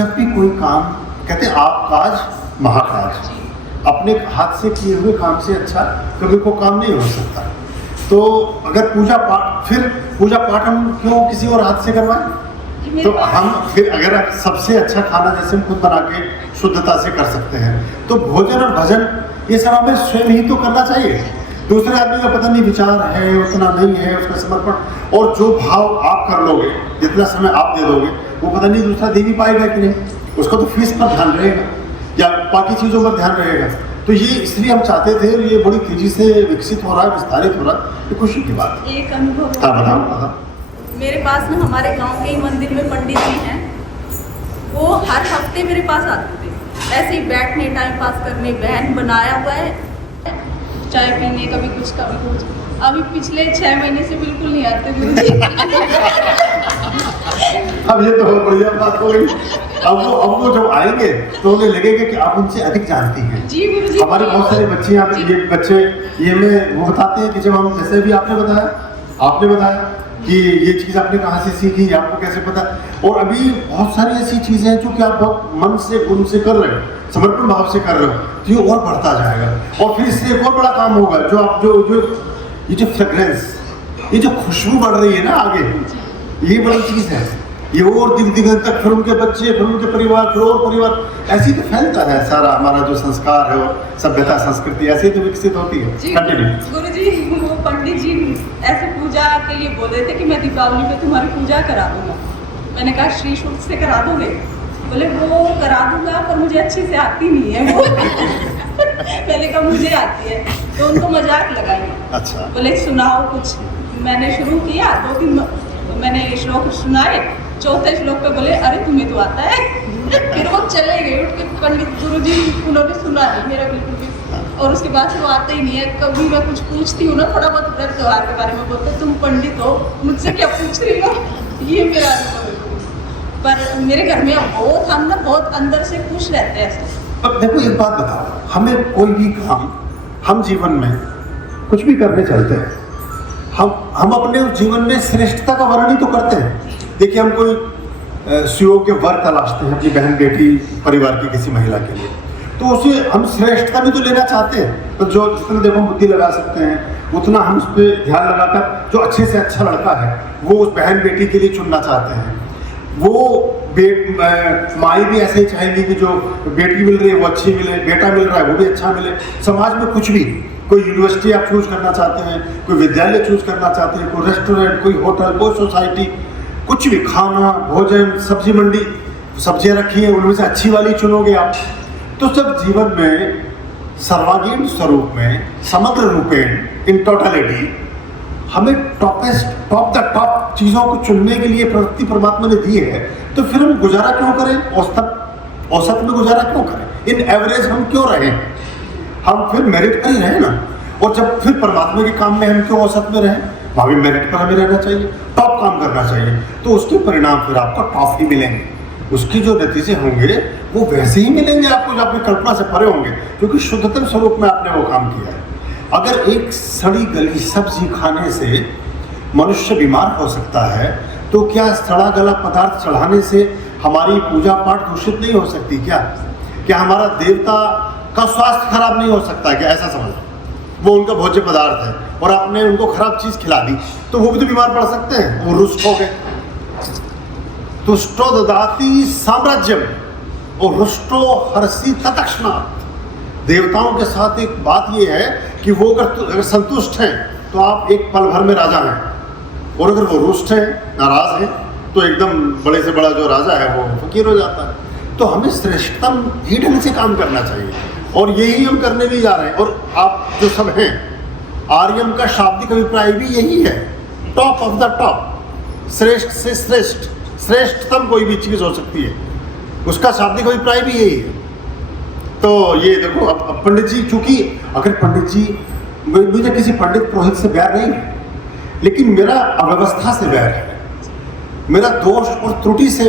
जब भी कोई काम कहते हैं आप काज महाकाज, अपने हाथ से किए हुए काम से अच्छा कभी कोई काम नहीं हो सकता। तो अगर पूजा पाठ, फिर पूजा पाठ हम क्यों किसी और हाथ से करवाएं? तो हम फिर अगर सबसे अच्छा खाना जैसे हम खुद बना के शुद्धता से कर सकते हैं, तो भोजन और भजन ये सब हमें स्वयं ही तो करना चाहिए। दूसरे आदमी का पता नहीं विचार है उतना नहीं है, उसका समर्पण और जो भाव आप कर लोगे, जितना समय आप दे दोगे, वो पता नहीं दूसरा दे भी पाएगा कि नहीं। उसका तो फीस पर ध्यान रहेगा या बाकी चीज़ों पर ध्यान रहेगा। तो ये इसलिए हम चाहते थे, और ये बड़ी तेजी से विकसित हो रहा है, विस्तारित हो रहा है, ये खुशी की बात है। एक अनुभव हाँ बताओ। मेरे पास ना हमारे गांव के ही मंदिर में पंडित जी हैं, वो हर हफ्ते मेरे पास आते थे ऐसे ही बैठने, टाइम पास करने। बहन बनाया हुआ है चाय पीने, कभी कुछ कभी कुछ। अभी पिछले 6 महीने से बिल्कुल नहीं आते गुरुजी। अब ये तो बहुत बढ़िया बात हो गई। अब वो जब आएंगे तो उन्हें लगेगा कि आप उनसे अधिक जानती हैं। जी गुरुजी। हमारे बहुत सारे बच्चे यहाँ पे, ये बच्चे ये में वो बताते हैं कि जब हम, जैसे भी आपने बताया कि ये चीज़ आपने कहाँ से सीखी, आपको कैसे पता। और अभी बहुत सारी ऐसी चीज़ें हैं जो कि आप बहुत मन से, गुण से कर रहे हो, समर्पण भाव से कर रहे हो, तो ये और बढ़ता जाएगा। और फिर इससे एक और बड़ा काम होगा, जो आप जो ये जो फ्रेग्रेंस, ये जो खुशबू बढ़ रही है ना आगे, ये बड़ी चीज़ है। ये और दिग तक, फिर उनके बच्चे, फिर उनके परिवार, फिर और परिवार, ऐसे ही तो फैलता है सारा हमारा जो संस्कार है और सभ्यता संस्कृति ऐसे ही तो विकसित होती है। कंटिन्यू। गुरुजी, वो पंडित जी ऐसे पूजा के लिए बोल रहे थे कि मैं दीपावली पे तुम्हारी पूजा करा दूंगा। मैंने कहा श्री शुद्ध से करा दोगे? बोले वो करा दूंगा, पर मुझे अच्छे से आती नहीं है वो। मैंने कहा मुझे आती है, तो उनको मजाक लगाई। अच्छा। बोले सुनाओ कुछ। मैंने शुरू किया, 2-3 मैंने श्लोक सुनाए। चौथे श्लोक पे बोले अरे तुम्हें तो आता है। फिर वो चले गए उठ के। पंडित गुरुजी उन्होंने सुना नहीं मेरा बिल्कुल भी, और उसके बाद से वो आते ही नहीं है। कभी मैं कुछ पूछती हूँ ना, थोड़ा बहुत व्रत त्योहार के बारे में, बोलते तुम पंडित हो, मुझसे क्या पूछ रही हो। ये मेरा अनुभव है। पर मेरे घर में बहुत, हम ना बहुत अंदर से खुश रहते हैं। अब देखो एक बात बताओ, हमें कोई भी काम, हम जीवन में कुछ भी करने चलते हैं, हम अपने जीवन में श्रेष्ठता का वर्णन ही तो करते हैं। देखिए हम कोई सुयोग्य वर तलाशते हैं अपनी बहन, बेटी, परिवार की किसी महिला के लिए, तो उसे हम श्रेष्ठता भी तो लेना चाहते हैं। तो जो जितना देखो बुद्धि लगा सकते हैं, उतना हम उस पर ध्यान लगाकर जो अच्छे से अच्छा लड़का है वो उस बहन बेटी के लिए चुनना चाहते हैं। वो माई भी ऐसे ही चाहेगी कि जो बेटी मिल रही है वो अच्छी मिले, बेटा मिल रहा है वो भी अच्छा मिले। समाज में कुछ भी, कोई यूनिवर्सिटी आप चूज करना चाहते हैं, कोई विद्यालय चूज करना चाहते हैं, कोई रेस्टोरेंट, कोई होटल, कोई सोसाइटी, कुछ भी, खाना, भोजन, सब्जी मंडी, सब्जियां रखी हैं, उनमें से अच्छी वाली चुनोगे आप। तो सब जीवन में सर्वांगीण स्वरूप में, समग्र रूपेण, इन टोटलिटी, हमें टॉप द टॉप चीज़ों को चुनने के लिए प्रवृत्ति परमात्मा ने दी है। तो फिर हम गुजारा क्यों करें, औसत में गुजारा क्यों करें, इन एवरेज हम क्यों रहें? हम फिर मेरिट पर ही रहें ना। और जब फिर परमात्मा के काम में हम क्यों औसत में रहें? वहाँ भी मेरिट पर हमें रहना चाहिए, टॉप काम करना चाहिए। तो उसके परिणाम फिर आपको टॉप ही मिलेंगे, उसकी जो नतीजे होंगे वो वैसे ही मिलेंगे आपको, जो अपनी कल्पना से परे होंगे, क्योंकि शुद्धतम स्वरूप में आपने वो काम किया है। अगर एक सड़ी गली सब्जी खाने से मनुष्य बीमार हो सकता है, तो क्या सड़ा गला पदार्थ चढ़ाने से हमारी पूजा पाठ दूषित नहीं हो सकती? क्या हमारा देवता का स्वास्थ्य खराब नहीं हो सकता? क्या ऐसा समझो? वो उनका भोज्य पदार्थ है और आपने उनको खराब चीज खिला दी तो वो भी तो बीमार पड़ सकते हैं, वो रुष्ट हो गए। तुष्टो ददाति साम्राज्यम और रुष्टो हर्षि तत्क्षणात्। देवताओं के साथ एक बात ये है कि वो अगर संतुष्ट हैं तो आप एक पल भर में राजा हैं, और अगर वो रुष्ट हैं, नाराज हैं, तो एकदम बड़े से बड़ा जो राजा है वो फकीर हो जाता है। तो हमें श्रेष्ठतम ही ढंग से काम करना चाहिए, और यही हम करने भी जा रहे हैं। और आप जो सब हैं, आर्यम का शाब्दिक अभिप्राय भी यही है, टॉप ऑफ द टॉप, श्रेष्ठ से श्रेष्ठ, श्रेष्ठतम कोई भी चीज़ हो सकती है, उसका शाब्दिक अभिप्राय भी यही है। तो ये देखो, अब पंडित जी, चूंकि अगर पंडित जी, मुझे किसी पंडित पुरोहित से बैर नहीं है, लेकिन मेरा अव्यवस्था से बैर है, मेरा दोष और त्रुटि से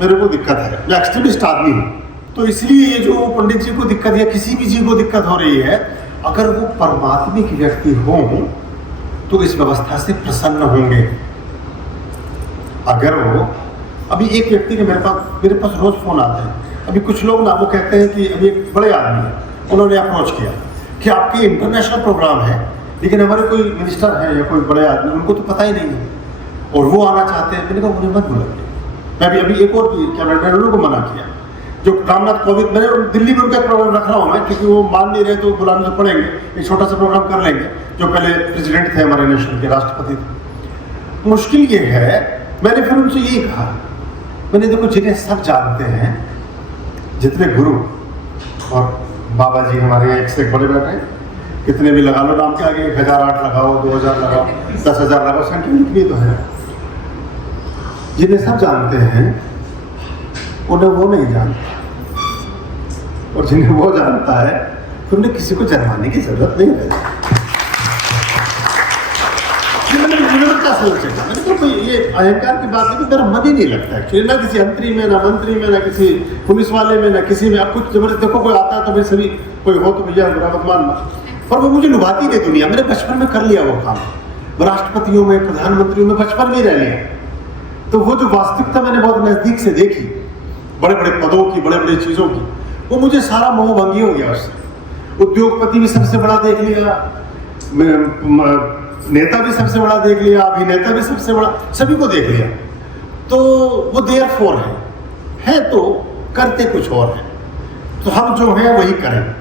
मेरे को दिक्कत है, मैं एक्सट्रीमिस्ट आदमी हूँ। तो इसलिए ये जो पंडित जी को दिक्कत या किसी भी जी को दिक्कत हो रही है, अगर वो परमात्मिक व्यक्ति हों तो इस व्यवस्था से प्रसन्न होंगे। अगर वो अभी एक व्यक्ति के मेरे पास रोज फोन आते हैं। अभी कुछ लोग ना वो कहते हैं कि अभी एक बड़े आदमी है, उन्होंने अप्रोच किया कि आपके इंटरनेशनल प्रोग्राम है, लेकिन हमारे कोई मिनिस्टर है या कोई बड़े आदमी, उनको तो पता ही नहीं है और वो आना चाहते हैं। मैंने कहा उन्हें मत बुलाइए। मैं अभी एक और भी क्या मैंने उनको मना किया, जो रामनाथ कोविंद, मैंने दिल्ली में उनका प्रोग्राम रख रहा हूँ मैं, क्योंकि वो मान नहीं रहे तो बुलाने तो पड़ेंगे। एक छोटा सा प्रोग्राम कर लेंगे, जो पहले प्रेसिडेंट थे हमारे नेशन के, राष्ट्रपति थे। मुश्किल ये है, मैंने फिर उनसे यही कहा, मैंने देखो जिन्हें सब जानते हैं, जितने गुरु और बाबा जी हमारे यहाँ एक से एक बड़े बैठे हैं, कितने भी लगा लो नाम के आगे, 1008 लगाओ, 2000 लगाओ, 10,000 लगाओ, संख्या कितनी तो है। जिन्हें सब जानते हैं उन्हें वो नहीं जानता, और जिन्हें वो जानता है तो उन्हें किसी को जरमाने की जरूरत नहीं है। मैंने तो कोई ये अहंकार की बात है कि मेरा मन ही नहीं लगता एक्चुअली, ना किसी मंत्री में, ना मंत्री में, ना किसी पुलिस वाले में, ना किसी में। अब कुछ जबरदस्त देखो, कोई आता है तो भाई सभी, कोई हो तो भैया बुरा मत मानना, पर वो मुझे लुभाती नहीं दुनिया। मैंने बचपन में कर लिया वो काम, राष्ट्रपतियों में, प्रधानमंत्रियों में बचपन में ही रह लिया। तो वो जो वास्तविकता मैंने बहुत नजदीक से देखी, बड़े बड़े पदों की, बड़े बड़े चीजों की, वो मुझे सारा मोह भंगी हो गया उससे। उद्योगपति भी सबसे बड़ा देख लिया, नेता भी सबसे बड़ा देख लिया, अभिनेता भी सबसे बड़ा, सभी को देख लिया। तो वो देयरफॉर है तो करते कुछ और है। तो हम जो है वही करें।